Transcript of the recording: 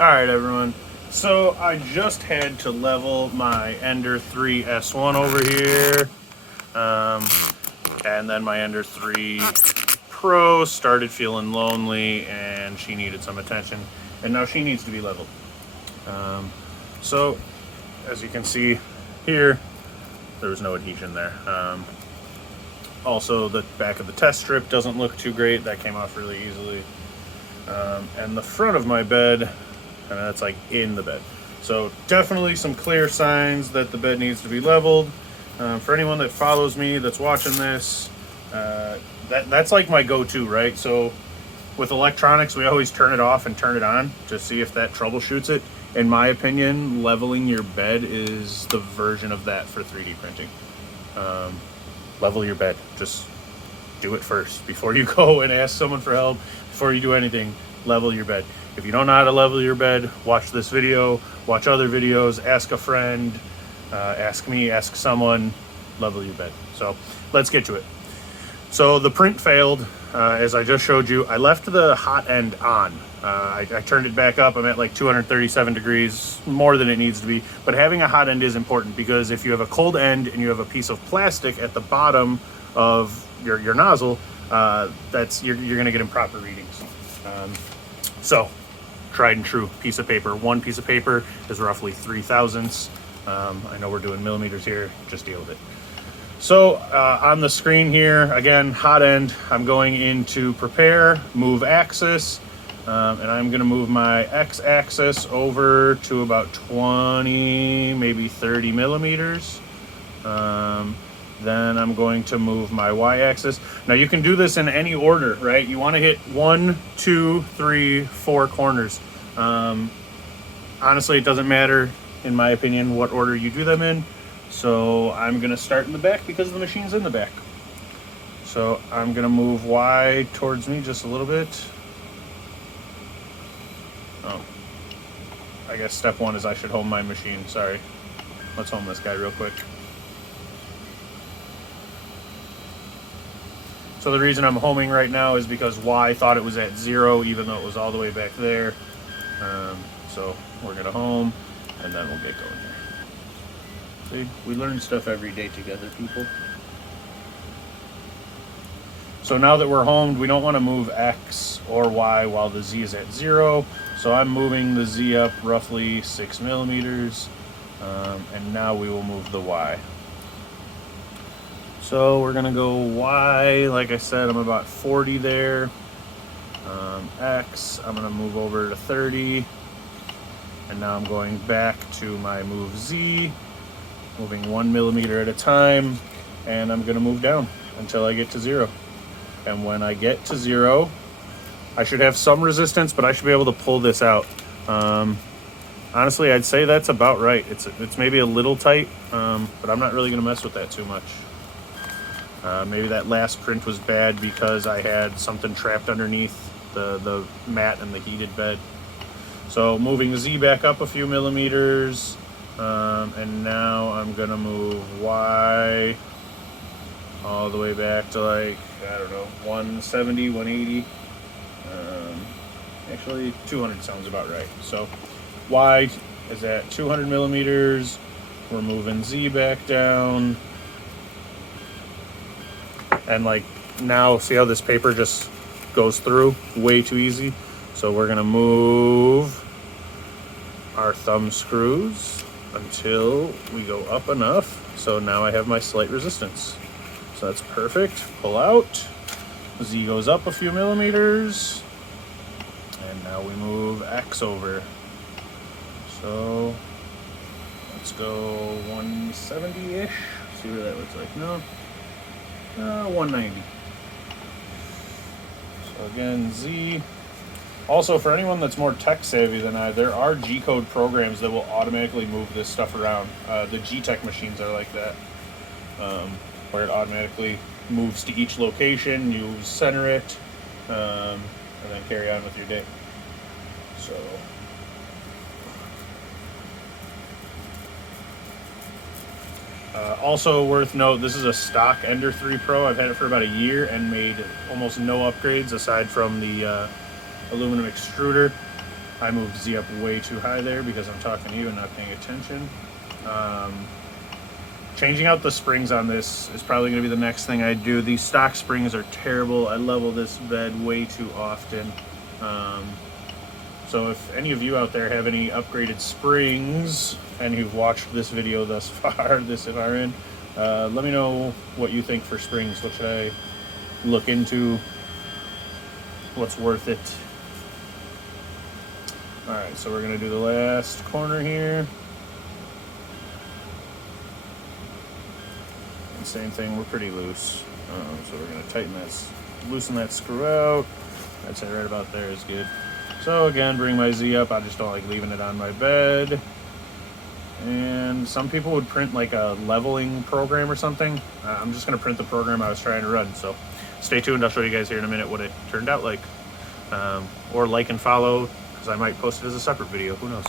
Alright everyone, so I just had to level my Ender 3 S1 over here, and then my Ender 3 Pro started feeling lonely and she needed some attention, and now she needs to be leveled. So as you can see here, there was no adhesion there. Also, the back of the test strip doesn't look too great. That came off really easily. And the front of my bed, and that's like in the bed. So definitely some clear signs that the bed needs to be leveled. For anyone that follows me that's watching this, that's like my go-to, right? So with electronics, we always turn it off and turn it on to see if that troubleshoots it. In my opinion, leveling your bed is the version of that for 3D printing. Level your bed. Just do it first before you go and ask someone for help. Before you do anything, level your bed. If you don't know how to level your bed, watch this video, watch other videos, ask a friend, ask me, ask someone, level your bed. So let's get to it. So the print failed, as I just showed you. I left the hot end on. I turned it back up. I'm at like 237 degrees, more than it needs to be. But having a hot end is important, because if you have a cold end and you have a piece of plastic at the bottom of your nozzle, you're going to get improper readings. So tried and true piece of paper. One piece of paper is roughly 3/1000ths. I know we're doing millimeters here. Just deal with it. So on the screen here, again, hot end, I'm going into prepare, move axis, and I'm going to move my X axis over to about 20, maybe 30 millimeters. Then I'm going to move my Y axis. Now you can do this in any order, right? You want to hit 1, 2, 3, 4 corners. Honestly, it doesn't matter, in my opinion, what order you do them in. So I'm going to start in the back because the machine's in the back. So I'm going to move Y towards me just a little bit. Oh, I guess step one is I should home my machine. Sorry. Let's home this guy real quick. So the reason I'm homing right now is because Y thought it was at 0, even though it was all the way back there. So we're going to home, and then we'll get going here. See, we learn stuff every day together, people. So now that we're homed, we don't want to move X or Y while the Z is at 0. So I'm moving the Z up roughly 6 millimeters. And now we will move the Y. So we're going to go Y. Like I said, I'm about 40 there. X, I'm going to move over to 30. And now I'm going back to my move Z, moving 1 millimeter at a time, and I'm going to move down until I get to 0. And when I get to 0, I should have some resistance, but I should be able to pull this out. Honestly, I'd say that's about right. It's maybe a little tight, but I'm not really going to mess with that too much. Maybe that last print was bad because I had something trapped underneath the mat and the heated bed. So moving the Z back up a few millimeters, and now I'm gonna move Y all the way back to, like, I don't know, 170, 180. Actually 200 sounds about right. So Y is at 200 millimeters. We're moving Z back down. And like now, see how this paper just goes through way too easy? So we're gonna move our thumb screws until we go up enough. So now I have my slight resistance. So that's perfect. Pull out. Z goes up a few millimeters. And now we move X over. So let's go 170-ish. See what that looks like. No. 190. So again, Z. Also, for anyone that's more tech savvy than I, there are G-code programs that will automatically move this stuff around. The G-Tech machines are like that, where it automatically moves to each location, you center it, and then carry on with your day. So also worth note, this is a stock Ender 3 Pro. I've had it for about a year and made almost no upgrades aside from the aluminum extruder. I moved Z up way too high there because I'm talking to you and not paying attention. Changing out the springs on this is probably going to be the next thing I do. These stock springs are terrible. I level this bed way too often. So if any of you out there have any upgraded springs and you've watched this video thus far, this far in, let me know what you think for springs. What should I look into? What's worth it? Alright, so we're going to do the last corner here. And same thing, we're pretty loose. So we're going to tighten that, loosen that screw out. I'd say right about there is good. So again, bring my Z up. I just don't like leaving it on my bed. And some people would print like a leveling program or something. I'm just going to print the program I was trying to run. So stay tuned. I'll show you guys here in a minute what it turned out like. Or like and follow, because I might post it as a separate video. Who knows?